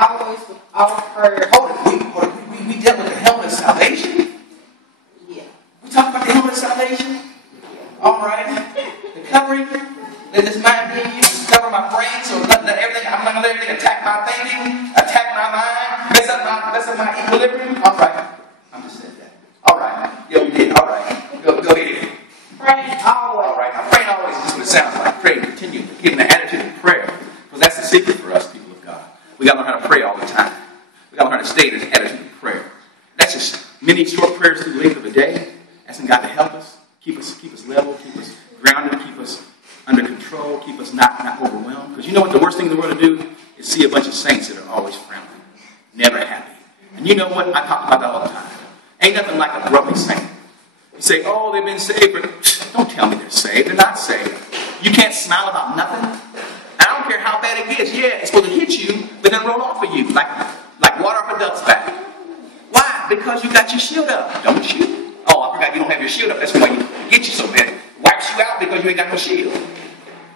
always with all prayer. Hold it. We dealt with the helmet of salvation. Yeah. We talked about the helmet of salvation. Yeah. All right. The covering. Let this mind be in you. Cover my brain so everything. I'm not going to let everything attack my thinking, attack my mind, mess up my equilibrium. All right. I'm just saying that. All right. Yeah, we did. All right. Go ahead. Praying always. All right. I'm praying always. This is what it sounds like. Pray, continue, giving an attitude of prayer. Because that's the secret for us, people of God. We got to learn how to pray all the time. We got to learn how to stay in this attitude of prayer. That's just many short prayers through the length of a day. Asking God to help us, keep us level, keep us grounded, keep us under control, keep us not overwhelmed. Because you know what the worst thing in the world to do is see a bunch of saints that are always frowning, never happy. And you know what? I talk about that all the time. Ain't nothing like a grumpy saint. You say, oh, they've been saved, but don't tell me they're saved. They're not saved. You can't smile about nothing. I don't care how bad it gets. Yeah, it's supposed to hit you, but then roll off of you like water off a duck's back. Why? Because you got your shield up, don't you? Oh, I forgot you don't have your shield up. That's why you get you so bad. It wipes you out because you ain't got no shield.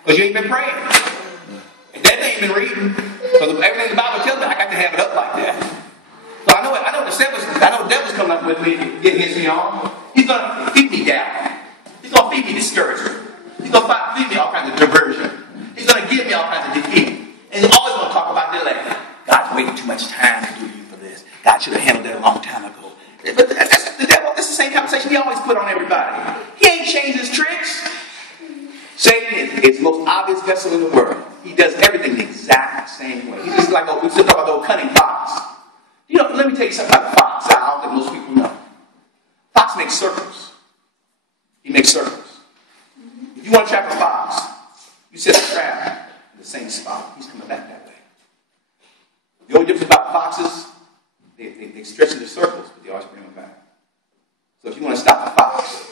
Because you ain't been praying. And that ain't been reading. Because everything the Bible tells me, I got to have it up like that. So I know the devil's coming up with me, getting his me on. He's going to feed me down. He's going to feed me discouragement. He's going to feed me all kinds of diversion. He's going to give me all kinds of defeat. And he's always going to talk about delay. God's waiting too much time to do you for this. God should have handled that a long time ago. But that's the devil. That's the same conversation he always put on everybody. He ain't changed his tricks. Satan is the most obvious vessel in the world. He does everything the exact same way. He's just like, we still talk about the old cunning fox. You know, let me tell you something about the fox. I don't think most people know. Fox makes circles. He makes circles. If you want to trap a fox, you set a trap in the same spot. He's coming back that way. The only difference about foxes, they stretch into circles, but they always bring them back. So if you want to stop a fox,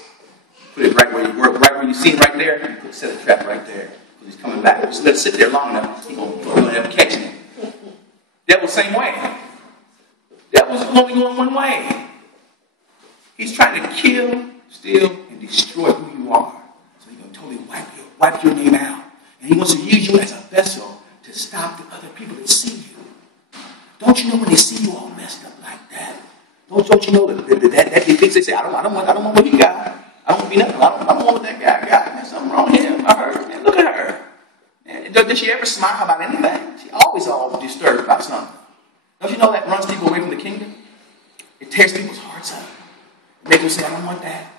put it right where you see him right there, you set a trap right there. Because he's coming back. Just let it sit there long enough, he's going to end up catching it. Devil's the same way. Devil's only going one way. He's trying to kill, steal, and destroy who you are. So he's going to totally wipe your name out. And he wants to use you as a vessel to stop the other people that see you. Don't you know when they see you all messed up like that? Don't you know that they say, I don't want what he got. I don't want to be nothing. I don't want what that guy got. There's something wrong with him. I heard. Man, look at her. And does she ever smile about anything? She always disturbed about something. Don't you know that runs people away from the kingdom? It tears people's hearts up. It makes them say, I don't want that.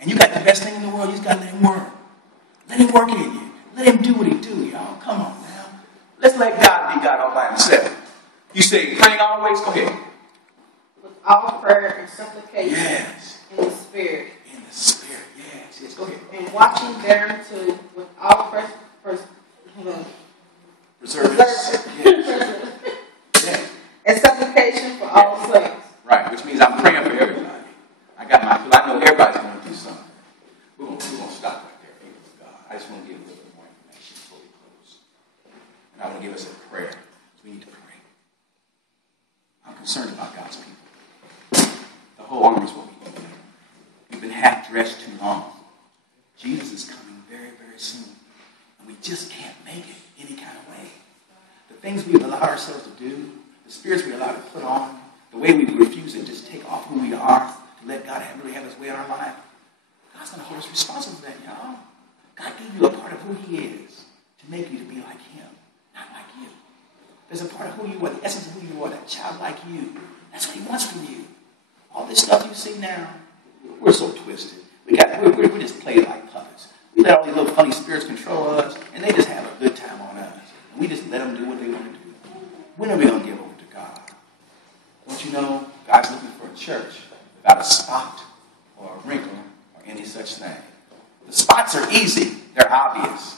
And you got the best thing in the world. You just got to let him work. Let him work in you. Let him do what he do, y'all. Come on now. Let's let God be God all by himself. You say, praying always? Go ahead. With all prayer and supplication. Yes. In the Spirit. In the Spirit, yes. Yes, go ahead. And watching thereunto with all preservance. Yes. Yes. And supplication for all saints. Right, which means I'm praying for everybody. I know everybody's going through something. We're going to stop right there. Thank you, God. I just want to give a little bit more information before we close. And I want to give us a prayer. We need to pray. I'm concerned about God's people. The whole armor is what we need. We've been half-dressed too long. Jesus is coming very, very soon. And we just can't make it any kind of way. The things we've allowed ourselves to do, the spirits we allow to put on, the way we refuse to just take off who we are, to let God really have his way in our life, God's going to hold us responsible for that, y'all. God gave you a part of who he is to make you to be like him, not like you. There's a part of who you are, the essence of who you are, that child like you. That's what he wants from you. All this stuff you see now, we're so twisted. We just play like puppets. We let all these little funny spirits control us, and they just have a good time on us. And we just let them do what they want to do. When are we going to give over to God? Don't you know God's looking for a church without a spot or a wrinkle or any such thing? The spots are easy. They're obvious.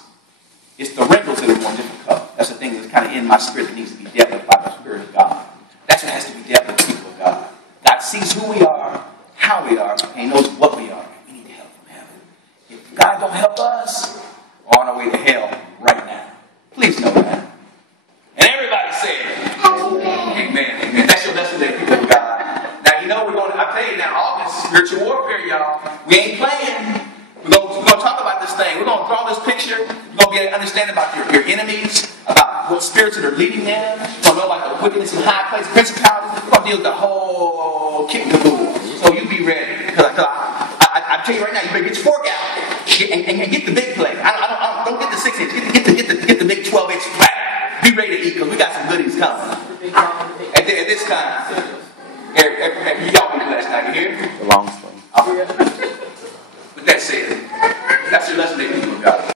It's the wrinkles that are more difficult. That's the thing that's kind of in my spirit that needs to be dealt with by the Spirit of God. That's what has to be dealt with, the people of God. God sees who we are, how we are, and he knows what we are. We need help from heaven. If God don't help us, we're on our way to hell right now. Please know that. And everybody say it. Amen. Amen. That's your lesson today, people of God. Now, you know, I'll tell you now, August, spiritual warfare, y'all. We ain't playing. We're going to talk about this thing. We're going to draw this picture. You're going to get an understanding about your enemies, about what spirits that are leading them. We're going to know like the wickedness in high places, principalities. We're going to deal with the whole kit and caboodle. So you be ready. Because I tell you right now, you better get your fork out and get the big plate. Don't get the 6-inch. Get the big 12-inch flat. Be ready to eat because we got some goodies coming. At this time, y'all be blessed. Now you hear? The long story. With that said, that's your lesson, people of God.